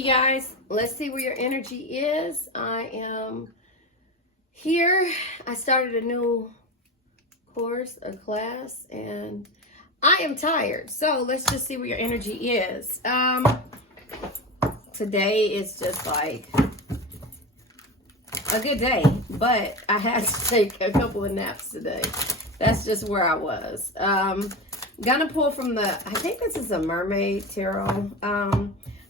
Hey guys, let's see where your energy is. I am here. I started a new course, a class, and I am tired. So let's just see where your energy is. Today is just like a good day, but I had to take a couple of naps today. That's just where I was. Gonna pull from the, I think this is a mermaid tarot.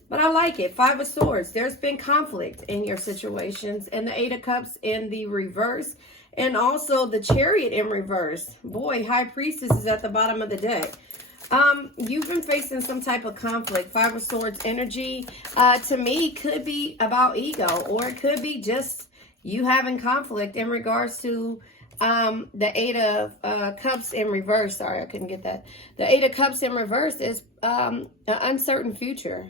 But I like it. 5 of Swords. There's been conflict in your situations. And the 8 of Cups in the reverse. And also the Chariot in reverse. Boy, High Priestess is at the bottom of the deck. You've been facing some type of conflict. 5 of Swords energy, to me, could be about ego. Or it could be just you having conflict in regards to the 8 of Cups in reverse. Sorry, I couldn't get that. The 8 of Cups in reverse is an uncertain future.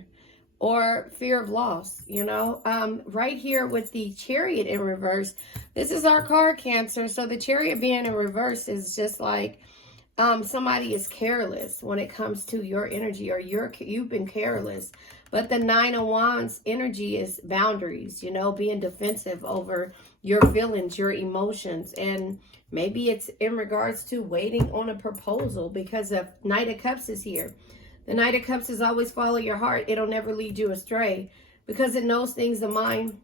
Or fear of loss, you know. Right here with the Chariot in reverse, this is our card, Cancer. So the Chariot being in reverse is just like somebody is careless when it comes to your energy, or you've been careless. But the 9 of Wands energy is boundaries, you know, being defensive over your feelings, your emotions. And maybe it's in regards to waiting on a proposal, because the Knight of Cups is here. The Knight of Cups is always follow your heart. It'll never lead you astray, because it knows things the mind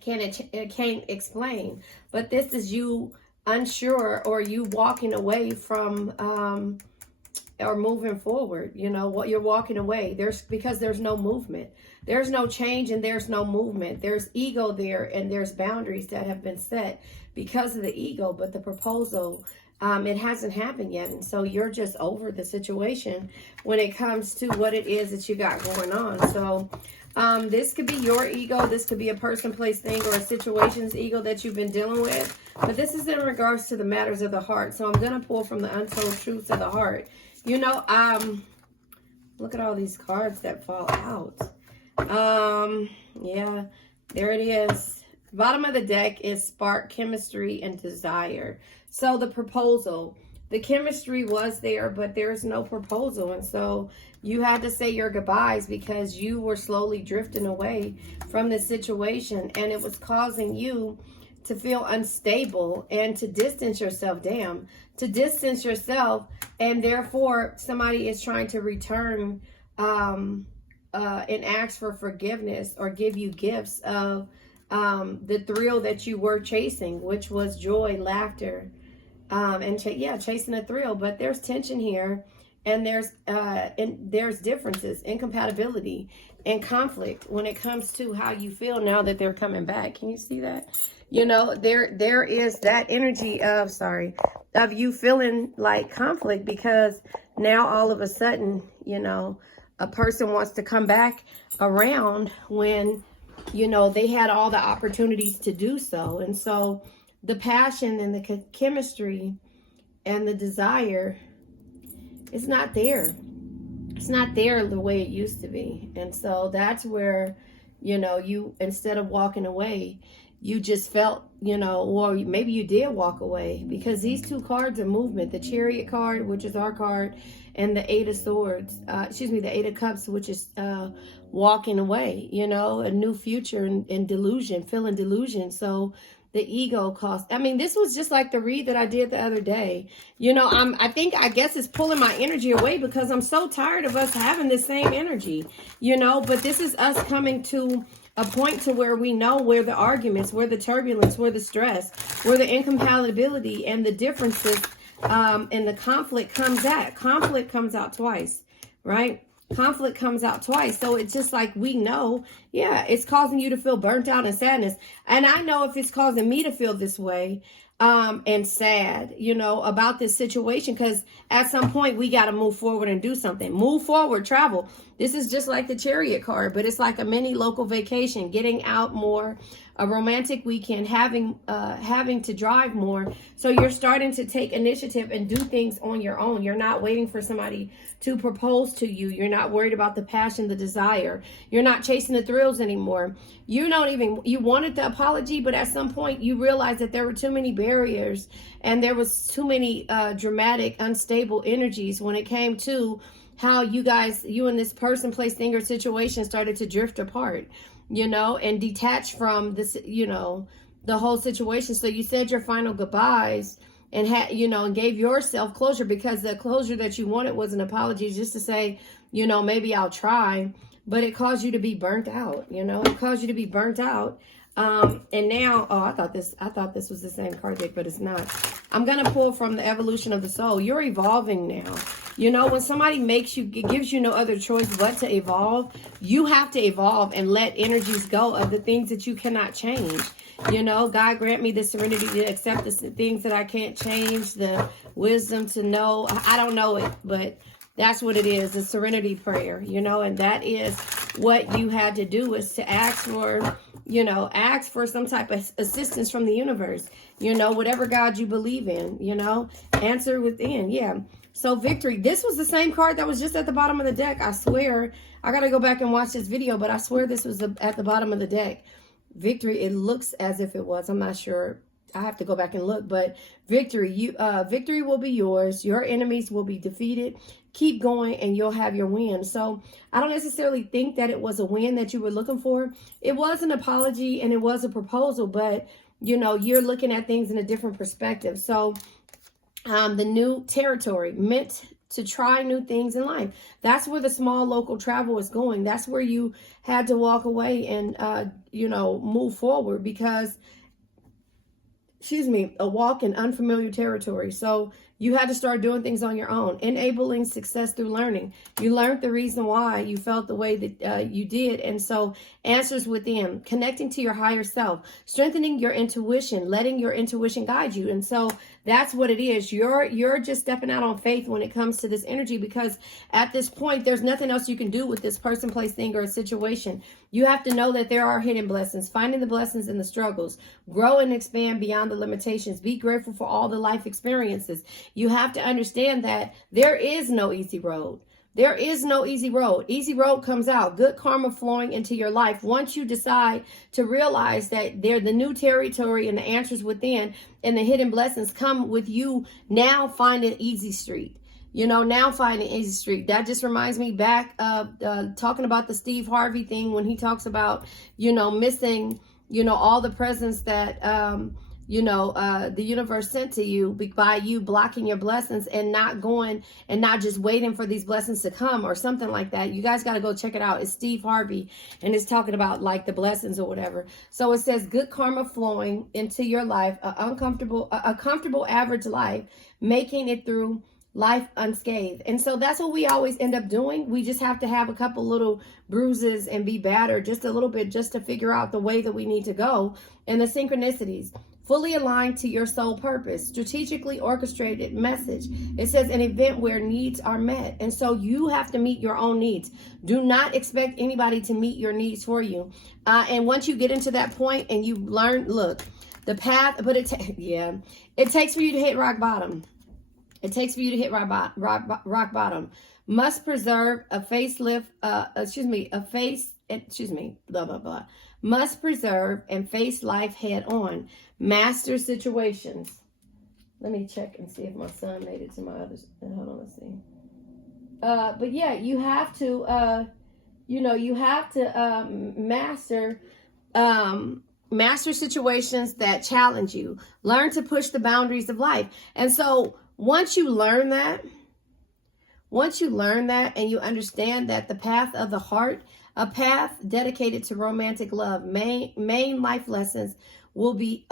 can't explain. But this is you unsure, or you walking away from or moving forward. You know what, you're walking away. Because there's no movement. There's no change and there's no movement. There's ego there, and there's boundaries that have been set because of the ego. But the proposal, it hasn't happened yet. And so you're just over the situation when it comes to what it is that you got going on. So this could be your ego. This could be a person, place, thing, or a situation's ego that you've been dealing with. But this is in regards to the matters of the heart. So I'm going to pull from the untold truths of the heart. You know, look at all these cards that fall out. Yeah, there it is. Bottom of the deck is spark, chemistry, and desire. So the proposal, the chemistry was there, but there's no proposal. And so you had to say your goodbyes because you were slowly drifting away from the situation, and it was causing you to feel unstable and to distance yourself. To distance yourself, and therefore somebody is trying to return and ask for forgiveness or give you gifts of the thrill that you were chasing, which was joy, laughter, and chasing a thrill. But there's tension here, and there's differences, incompatibility, and conflict when it comes to how you feel now that they're coming back. Can you see that? You know, there is that energy of you feeling like conflict, because now all of a sudden, you know, a person wants to come back around when, you know, they had all the opportunities to do so. And so the passion and the chemistry and the desire is not there. It's not there the way it used to be. And so that's where, you know, you, instead of walking away, you just felt, you know, or maybe you did walk away, because these two cards are movement. The Chariot card, which is our card, and the 8 of Swords, the 8 of Cups, which is walking away, you know, a new future and delusion, feeling delusion. So the ego cost. I mean, this was just like the read that I did the other day. You know, I guess it's pulling my energy away, because I'm so tired of us having the same energy, you know. But this is us coming to a point to where we know where the arguments, where the turbulence, where the stress, where the incompatibility and the differences and the conflict comes at. Conflict comes out twice, right? Conflict comes out twice. So it's just like, we know, yeah, it's causing you to feel burnt out and sadness. And I know if it's causing me to feel this way and sad, you know, about this situation, because at some point we got to move forward and do something. Move forward, travel. This is just like the Chariot card, but it's like a mini local vacation, getting out more, a romantic weekend, having to drive more. So you're starting to take initiative and do things on your own. You're not waiting for somebody to propose to you. You're not worried about the passion, the desire. You're not chasing the thrills anymore. You wanted the apology, but at some point you realized that there were too many barriers, and there was too many dramatic, unstable energies when it came to how you and this person, place, thing, or situation started to drift apart, you know, and detach from this, you know, the whole situation. So you said your final goodbyes and had, you know, and gave yourself closure, because the closure that you wanted was an apology, just to say, you know, maybe I'll try, but it caused you to be burnt out, you know, it caused you to be burnt out. And now, oh, I thought this was the same card deck, but it's not. I'm going to pull from the evolution of the soul. You're evolving now. You know, when somebody gives you no other choice but to evolve, you have to evolve and let energies go of the things that you cannot change. You know, God grant me the serenity to accept the things that I can't change, the wisdom to know. I don't know it, but that's what it is, the serenity prayer, you know, and that is what you had to do, is to ask for, you know, ask for some type of assistance from the universe, you know, whatever God you believe in, you know, answer within. Yeah. So victory, this was the same card that was just at the bottom of the deck. I swear, I got to go back and watch this video, but I swear this was at the bottom of the deck. Victory, it looks as if it was. I'm not sure. I have to go back and look, but victory, victory will be yours. Your enemies will be defeated. Keep going and you'll have your win. So I don't necessarily think that it was a win that you were looking for. It was an apology and it was a proposal, but you know, you're looking at things in a different perspective. So the new territory, meant to try new things in life. That's where the small local travel is going. That's where you had to walk away and, you know, move forward, because, excuse me, a walk in unfamiliar territory. So you had to start doing things on your own, enabling success through learning. You learned the reason why you felt the way that you did. And so answers within, connecting to your higher self, strengthening your intuition, letting your intuition guide you. And so that's what it is. You're just stepping out on faith when it comes to this energy, because at this point, there's nothing else you can do with this person, place, thing, or a situation. You have to know that there are hidden blessings, finding the blessings in the struggles, grow and expand beyond the limitations, be grateful for all the life experiences. You have to understand that there is no easy road. There is no easy road. Easy road comes out. Good karma flowing into your life. Once you decide to realize that they're the new territory and the answers within and the hidden blessings come with you now finding easy street. You know, now finding easy street. That just reminds me back of talking about the Steve Harvey thing, when he talks about, you know, missing, you know, all the presents that, you know, the universe sent to you by you blocking your blessings and not going and not just waiting for these blessings to come or something like that. You guys got to go check it out. It's Steve Harvey, and it's talking about like the blessings or whatever. So it says good karma flowing into your life, a comfortable average life, making it through life unscathed. And so that's what we always end up doing. We just have to have a couple little bruises and be battered just a little bit, just to figure out the way that we need to go. And the synchronicities, fully aligned to your soul purpose, strategically orchestrated message. It says an event where needs are met. And so you have to meet your own needs. Do not expect anybody to meet your needs for you. And once you get into that point and you learn, look, the path, but it takes for you to hit rock bottom. It takes for you to hit rock bottom. Must preserve a facelift, blah, blah, blah. Must preserve and face life head on. Master situations. Let me check and see if my son made it to my other. Hold on, let's see. But yeah, you have to, master situations that challenge you. Learn to push the boundaries of life. And so once you learn that and you understand that the path of the heart, a path dedicated to romantic love, main life lessons will be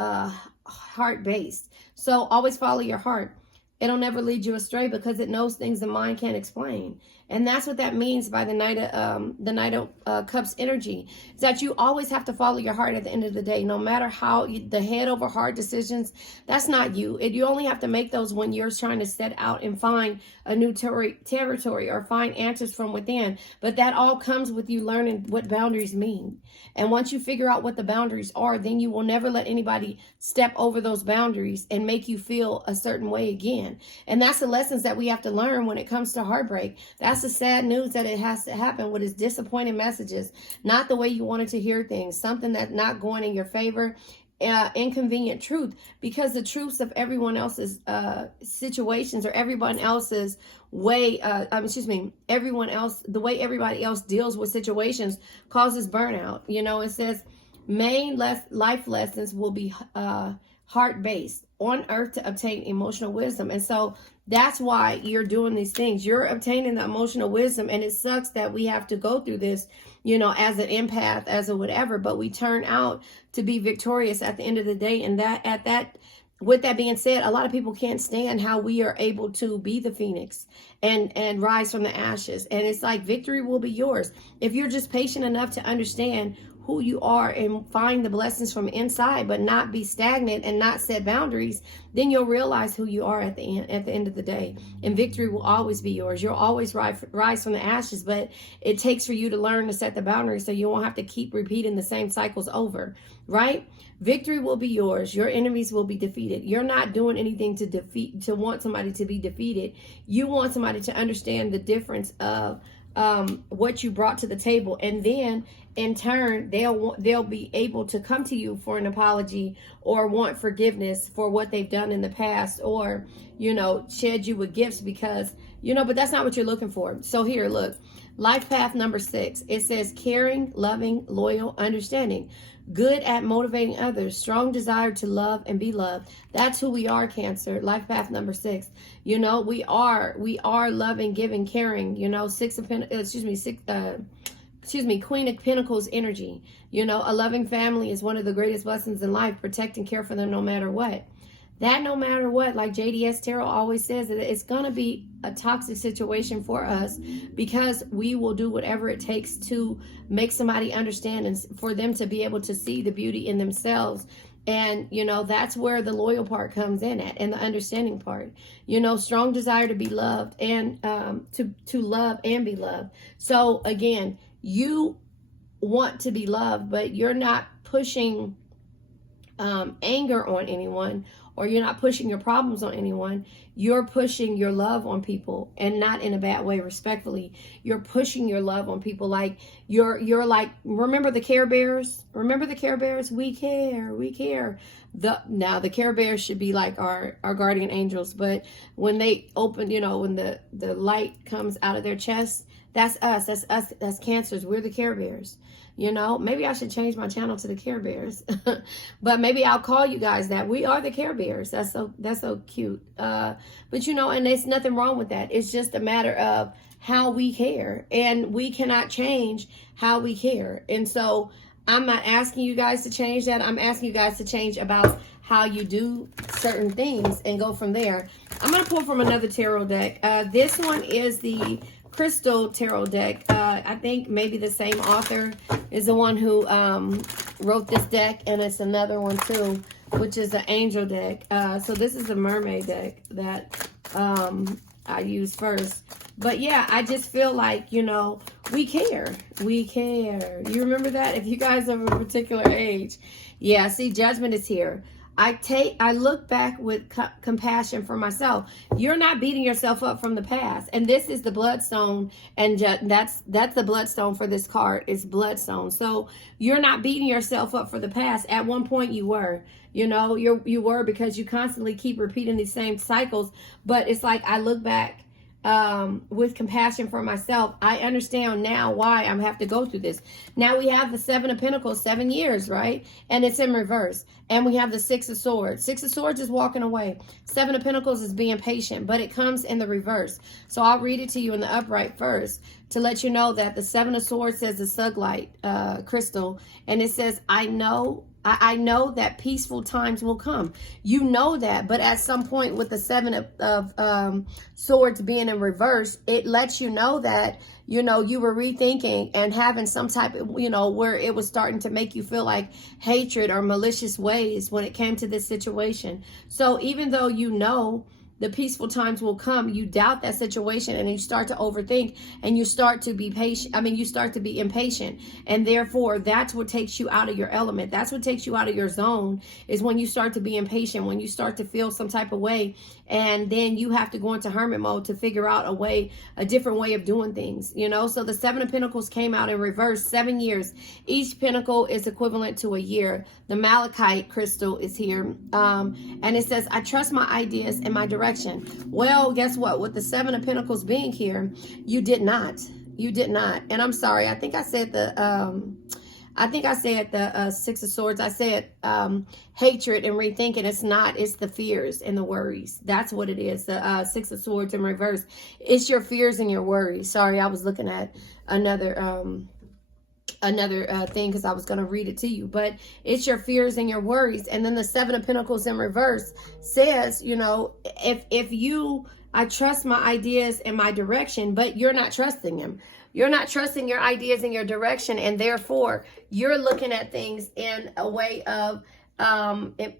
heart-based. So always follow your heart. It'll never lead you astray because it knows things the mind can't explain. And that's what that means by the Knight of Cups energy. Is that you always have to follow your heart at the end of the day, no matter how the head over heart decisions. That's not you. You only have to make those when you're trying to set out and find a new territory or find answers from within. But that all comes with you learning what boundaries mean. And once you figure out what the boundaries are, then you will never let anybody step over those boundaries and make you feel a certain way again. And that's the lessons that we have to learn when it comes to heartbreak. That's the sad news that it has to happen with its disappointing messages, not the way you wanted to hear things, something that's not going in your favor, inconvenient truth, because the truths of everyone else's situations or everyone else's way, everyone else, the way everybody else deals with situations causes burnout. You know, it says main life lessons will be heart-based on earth to obtain emotional wisdom. And so that's why you're doing these things. You're obtaining the emotional wisdom, and it sucks that we have to go through this, you know, as an empath, as a whatever, but we turn out to be victorious at the end of the day. And with that being said, a lot of people can't stand how we are able to be the phoenix and rise from the ashes. And it's like victory will be yours. If you're just patient enough to understand who you are and find the blessings from inside, but not be stagnant and not set boundaries, then you'll realize who you are at the end of the day. And victory will always be yours. You'll always rise from the ashes, but it takes for you to learn to set the boundaries so you won't have to keep repeating the same cycles over, right? Victory will be yours. Your enemies will be defeated. You're not doing anything to want somebody to be defeated. You want somebody to understand the difference of what you brought to the table, and then in turn they'll be able to come to you for an apology or want forgiveness for what they've done in the past, or, you know, shed you with gifts because, you know, but that's not what you're looking for. So here, look, life path number 6, it says caring, loving, loyal, understanding, good at motivating others, strong desire to love and be loved. That's who we are, Cancer. Life path number 6. You know, we are loving, giving, caring. You know, Queen of Pentacles energy. You know, a loving family is one of the greatest blessings in life. Protect and care for them no matter what. That no matter what, like JDS Tarot always says, it's going to be a toxic situation for us because we will do whatever it takes to make somebody understand and for them to be able to see the beauty in themselves. And, you know, that's where the loyal part comes in at, and the understanding part. You know, strong desire to be loved and to love and be loved. So, again, you want to be loved, but you're not pushing anger on anyone, or you're not pushing your problems on anyone. You're pushing your love on people, and not in a bad way, respectfully. You're pushing your love on people. Like you're like, remember the Care Bears? Remember the Care Bears? We care. Now the Care Bears should be like our guardian angels, but when they open, you know, when the light comes out of their chest, that's us. That's Cancers. We're the Care Bears. You know, maybe I should change my channel to the Care Bears, but maybe I'll call you guys that. We are the Care Bears. That's so cute. But you know, and there's nothing wrong with that. It's just a matter of how we care, and we cannot change how we care. And so I'm not asking you guys to change that. I'm asking you guys to change about how you do certain things and go from there. I'm going to pull from another tarot deck. This one is the Crystal Tarot deck. I think maybe the same author is the one who wrote this deck, and it's another one too, which is the Angel deck. So this is a Mermaid deck that I use first. But yeah, I just feel like, you know, we care. We care. You remember that? If you guys are of a particular age. Yeah, see, Judgment is here. I look back with compassion for myself. You're not beating yourself up from the past. And this is the bloodstone. And that's the bloodstone for this card. It's bloodstone. So you're not beating yourself up for the past. At one point you were. You know, you were, because you constantly keep repeating these same cycles. But it's like I look back with compassion for myself. I understand now why I have to go through this. Now we have the 7 of Pentacles, 7 years, right? And it's in reverse. And we have the 6 of Swords. 6 of Swords is walking away. 7 of Pentacles is being patient, but it comes in the reverse. So I'll read it to you in the upright first to let you know that the 7 of Swords says the Suglight crystal. And it says, I know that peaceful times will come. You know that, but at some point with the 7 of Swords being in reverse, it lets you know that, you know, you were rethinking and having some type of, you know, where it was starting to make you feel like hatred or malicious ways when it came to this situation. So even though you know the peaceful times will come, you doubt that situation, and you start to overthink, and you start to be patient. You start to be impatient, and therefore that's what takes you out of your element. That's what takes you out of your zone, is when you start to be impatient, when you start to feel some type of way, and then you have to go into hermit mode to figure out a different way of doing things, you know? So the 7 of Pentacles came out in reverse, 7 years. Each pentacle is equivalent to a year. The Malachite crystal is here, and it says, I trust my ideas and my direction direction. Well, guess what? With the Seven of Pentacles being here, you did not. You did not. And I'm sorry. I think I said the Six of Swords. I said hatred and rethinking. It's not. It's the fears and the worries. That's what it is. The Six of Swords in reverse. It's your fears and your worries. Sorry, I was looking at another thing because I was going to read it to you. But it's your fears and your worries. And then the Seven of Pentacles in reverse says, you know, I trust my ideas and my direction, but you're not trusting them. You're not trusting your ideas and your direction, and therefore you're looking at things in a way of,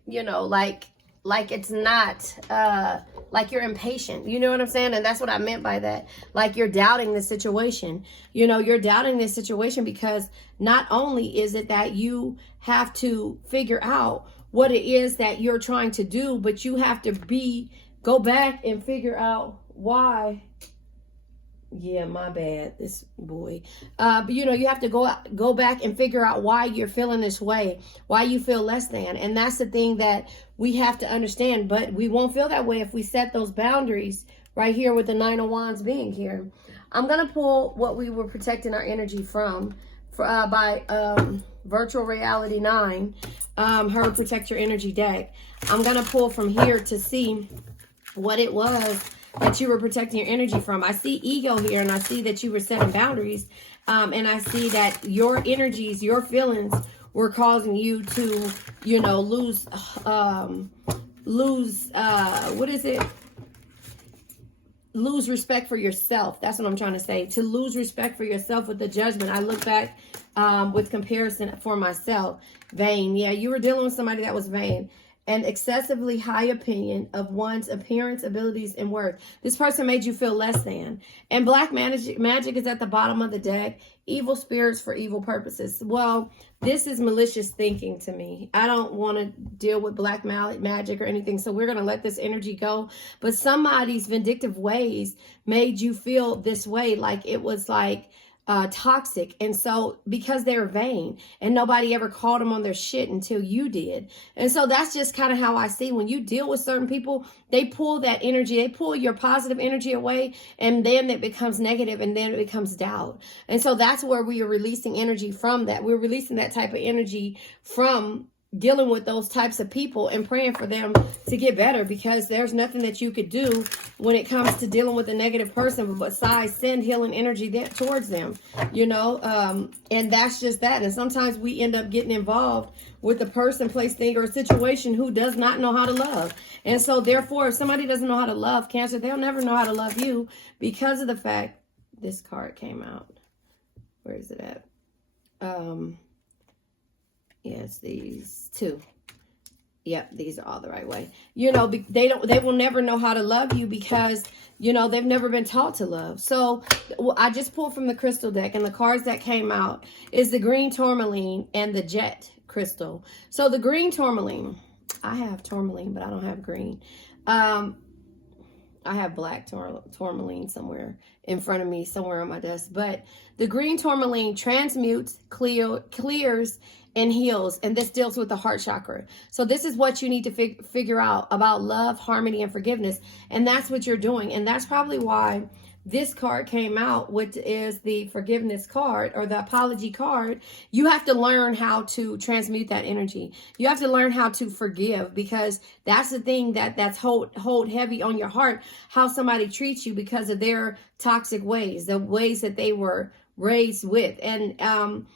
you know, like it's not, like you're impatient. You know what I'm saying? And that's what I meant by that. Like you're doubting the situation. You know, you're doubting this situation because not only is it that you have to figure out what it is that you're trying to do, but you have to go back and figure out why. Yeah, my bad, this boy. But you know, you have to go back and figure out why you're feeling this way, why you feel less than. And that's the thing that we have to understand. But we won't feel that way if we set those boundaries right here with the Nine of Wands being here. I'm going to pull what we were protecting our energy from by Virtual Reality 9, her Protect Your Energy deck. I'm going to pull from here to see what it was that you were protecting your energy from. I see ego here, and I see that you were setting boundaries, and I see that your energies, your feelings were causing you to, you know, lose respect for yourself. That's what I'm trying to say. To lose respect for yourself with the Judgment. I look back with comparison for myself. Vain. Yeah, you were dealing with somebody that was vain. An excessively high opinion of one's appearance, abilities, and worth. This person made you feel less than. And black magic is at the bottom of the deck. Evil spirits for evil purposes. Well, this is malicious thinking to me. I don't want to deal with black magic or anything, so we're going to let this energy go. But somebody's vindictive ways made you feel this way, like it was like toxic. And so because they're vain and nobody ever called them on their shit until you did. And so that's just kind of how I see when you deal with certain people, they pull that energy, they pull your positive energy away, and then it becomes negative, and then it becomes doubt. And so that's where we are releasing energy from that. We're releasing that type of energy from dealing with those types of people and praying for them to get better, because there's nothing that you could do when it comes to dealing with a negative person besides send healing energy towards them, you know. And that's just that. And sometimes we end up getting involved with a person, place, thing, or a situation who does not know how to love. And so therefore, if somebody doesn't know how to love, Cancer, they'll never know how to love you, because of the fact this card came out. Where is it at? Yes, these two. Yep, these are all the right way. You know, they will never know how to love you because, you know, they've never been taught to love. So I just pulled from the crystal deck, and the cards that came out is the green tourmaline and the jet crystal. So the green tourmaline, I have tourmaline, but I don't have green. I have black tourmaline somewhere in front of me, somewhere on my desk. But the green tourmaline transmutes, clears, and heals. And this deals with the heart chakra. So this is what you need to figure out about love, harmony, and forgiveness. And that's what you're doing. And that's probably why this card came out, which is the forgiveness card or the apology card. You have to learn how to transmute that energy. You have to learn how to forgive, because that's the thing that's hold heavy on your heart, how somebody treats you because of their toxic ways, the ways that they were raised with. And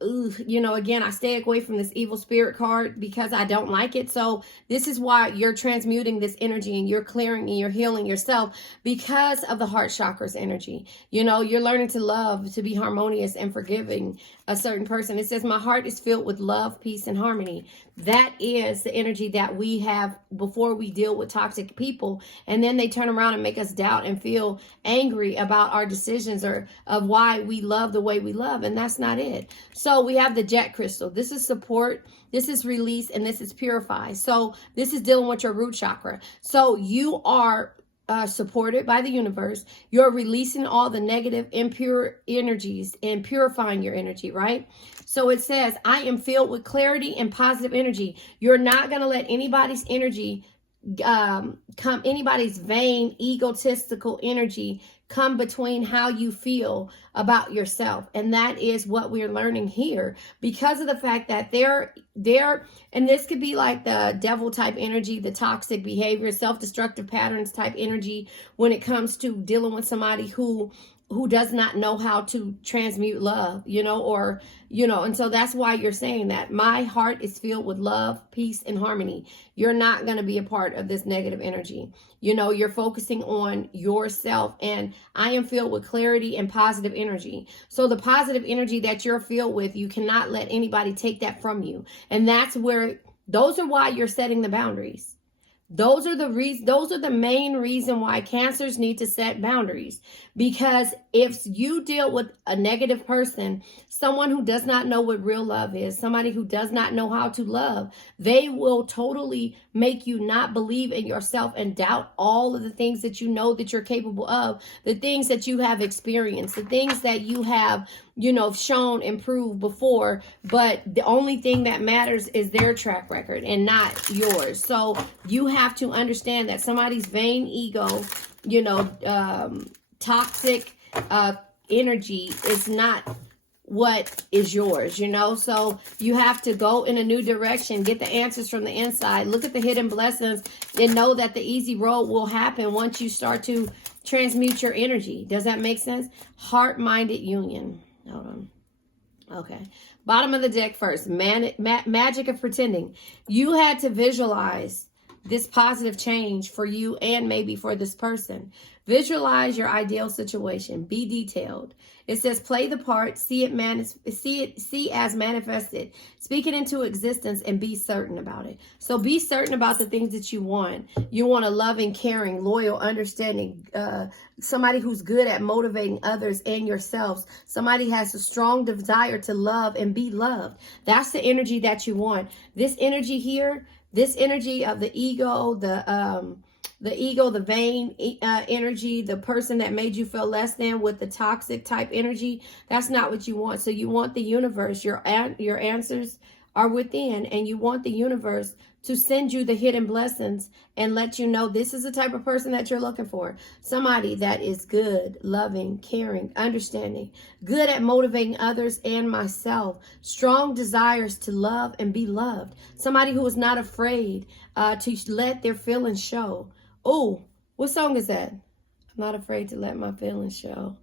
you know, again, I stay away from this evil spirit card because I don't like it. So this is why you're transmuting this energy, and you're clearing and you're healing yourself because of the heart chakra's energy. You know, you're learning to love, to be harmonious and forgiving a certain person. It says, my heart is filled with love, peace, and harmony. That is the energy that we have before we deal with toxic people. And then they turn around and make us doubt and feel angry about our decisions or of why we love the way we love. And that's not it. So we have the jet crystal. This is support. This is release. And this is purify. So this is dealing with your root chakra. So you are supported by the universe. You're releasing all the negative, impure energies and purifying your energy, right? So it says, I am filled with clarity and positive energy. You're not going to let anybody's energy anybody's vain, egotistical energy come between how you feel about yourself. And that is what we're learning here, because of the fact that they're and this could be like the devil type energy, the toxic behavior, self-destructive patterns type energy, when it comes to dealing with somebody who does not know how to transmute love, or, and so that's why you're saying that my heart is filled with love, peace, and harmony. You're not going to be a part of this negative energy. You're focusing on yourself, and I am filled with clarity and positive energy. So the positive energy that you're filled with, you cannot let anybody take that from you. And those are why you're setting the boundaries. Those are the main reason why Cancers need to set boundaries. Because if you deal with a negative person, someone who does not know what real love is, somebody who does not know how to love, they will totally make you not believe in yourself and doubt all of the things that you know that you're capable of, the things that you have experienced, the things that you have shown and proved before. But the only thing that matters is their track record and not yours. So you have to understand that somebody's vain ego, toxic energy is not what is yours, so you have to go in a new direction, get the answers from the inside, look at the hidden blessings, and know that the easy road will happen once you start to transmute your energy. Does that make sense? Heart-minded union. Hold on. Okay. Bottom of the deck first. Magic of pretending. You had to visualize this positive change for you and maybe for this person. Visualize your ideal situation. Be detailed. It says play the part, see as manifested, speak it into existence, and be certain about it. So be certain about the things that you want. You want a loving, caring, loyal, understanding, somebody who's good at motivating others and yourselves. Somebody has a strong desire to love and be loved. That's the energy that you want. This energy here, this energy of the ego, the vain energy, the person that made you feel less than with the toxic type energy, that's not what you want. So you want the universe, your answers are within, and you want the universe to send you the hidden blessings and let you know this is the type of person that you're looking for. Somebody that is good, loving, caring, understanding, good at motivating others and myself, strong desires to love and be loved. Somebody who is not afraid to let their feelings show. Oh, what song is that? I'm not afraid to let my feelings show.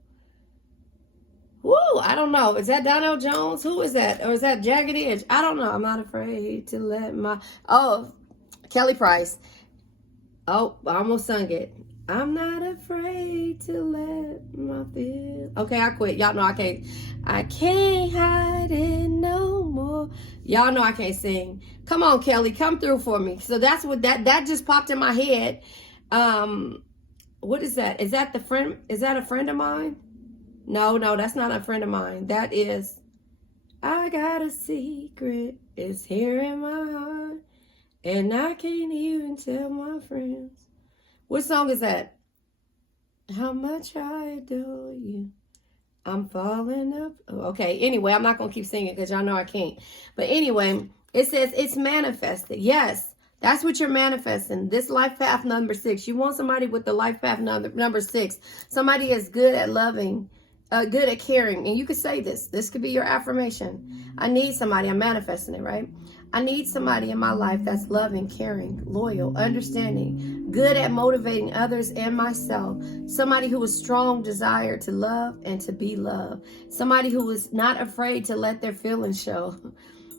Woo, I don't know. Is that Donnell Jones? Who is that? Or is that Jagged Edge? I don't know. I'm not afraid to let my... Oh, Kelly Price. Oh, I almost sung it. I'm not afraid to let my feelings... Okay, I quit. Y'all know I can't hide it no more. Y'all know I can't sing. Come on, Kelly. Come through for me. So that's what that just popped in my head. What is that? Is that a friend of mine? No, that's not a friend of mine. That is, I got a secret. It's here in my heart, and I can't even tell my friends. What song is that? How much I adore you. I'm falling up. Okay, anyway, I'm not going to keep singing because y'all know I can't. But anyway, it says it's manifested. Yes. That's what you're manifesting. This life path number 6. You want somebody with the life path number 6. Somebody is good at loving, good at caring. And you could say this. This could be your affirmation. I need somebody. I'm manifesting it, right? I need somebody in my life that's loving, caring, loyal, understanding, good at motivating others and myself. Somebody who has strong desire to love and to be loved. Somebody who is not afraid to let their feelings show.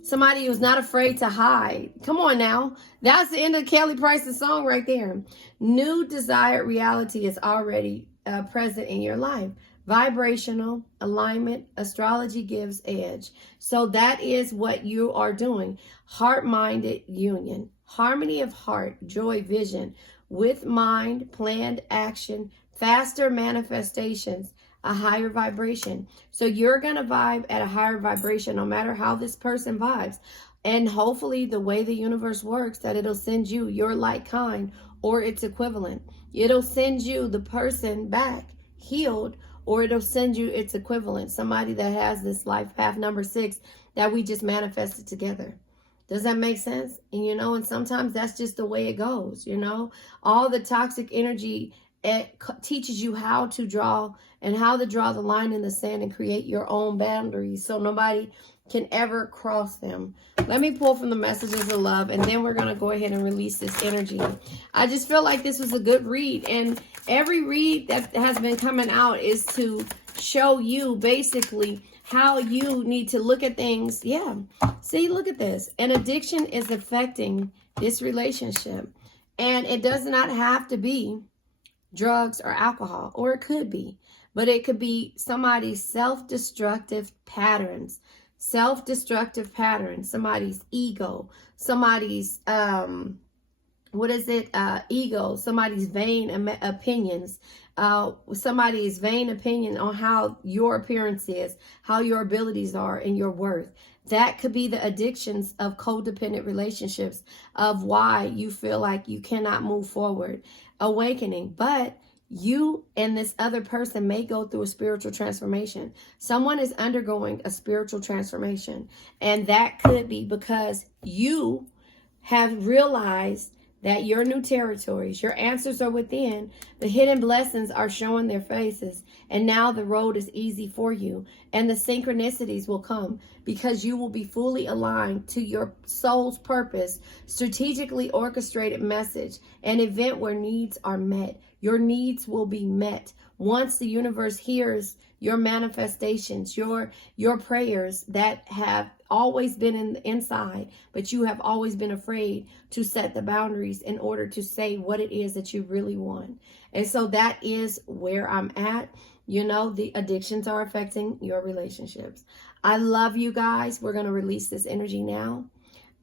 Somebody who's not afraid to hide. Come on now. That's the end of Kelly Price's song right there. New desired reality is already present in your life. Vibrational alignment, astrology gives edge. So that is what you are doing. Heart-minded union. Harmony of heart, joy, vision. With mind, planned action, faster manifestations. A higher vibration. So you're going to vibe at a higher vibration no matter how this person vibes. And hopefully the way the universe works, that it'll send you your like kind or its equivalent. It'll send you the person back healed, or it'll send you its equivalent. Somebody that has this life path number 6 that we just manifested together. Does that make sense? And and sometimes that's just the way it goes. All the toxic energy, it teaches you how to draw and how to draw the line in the sand and create your own boundaries so nobody can ever cross them. Let me pull from the messages of love, and then we're going to go ahead and release this energy. I just feel like this was a good read, and every read that has been coming out is to show you basically how you need to look at things. Yeah. See, look at this. An addiction is affecting this relationship, and it does not have to be drugs or alcohol, or it could be, but it could be somebody's self-destructive patterns, somebody's ego, somebody's, ego, somebody's vain opinions, somebody's vain opinion on how your appearance is, how your abilities are, and your worth. That could be the addictions of codependent relationships, of why you feel like you cannot move forward, awakening. But you and this other person may go through a spiritual transformation. Someone is undergoing a spiritual transformation, and that could be because you have realized that your new territories, your answers are within, the hidden blessings are showing their faces, and now the road is easy for you, and the synchronicities will come because you will be fully aligned to your soul's purpose, strategically orchestrated message, an event where needs are met. Your needs will be met once the universe hears your manifestations, your prayers that have always been in the inside, but you have always been afraid to set the boundaries in order to say what it is that you really want. And so that is where I'm at. The addictions are affecting your relationships. I love you guys. We're going to release this energy now.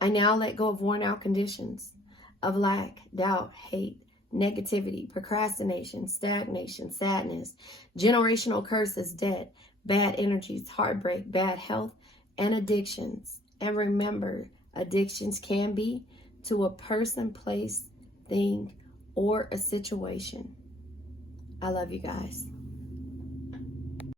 I now let go of worn out conditions of lack, doubt, hate, negativity, procrastination, stagnation, sadness, generational curses, debt, bad energies, heartbreak, bad health, and addictions. And remember, addictions can be to a person, place, thing, or a situation. I love you guys.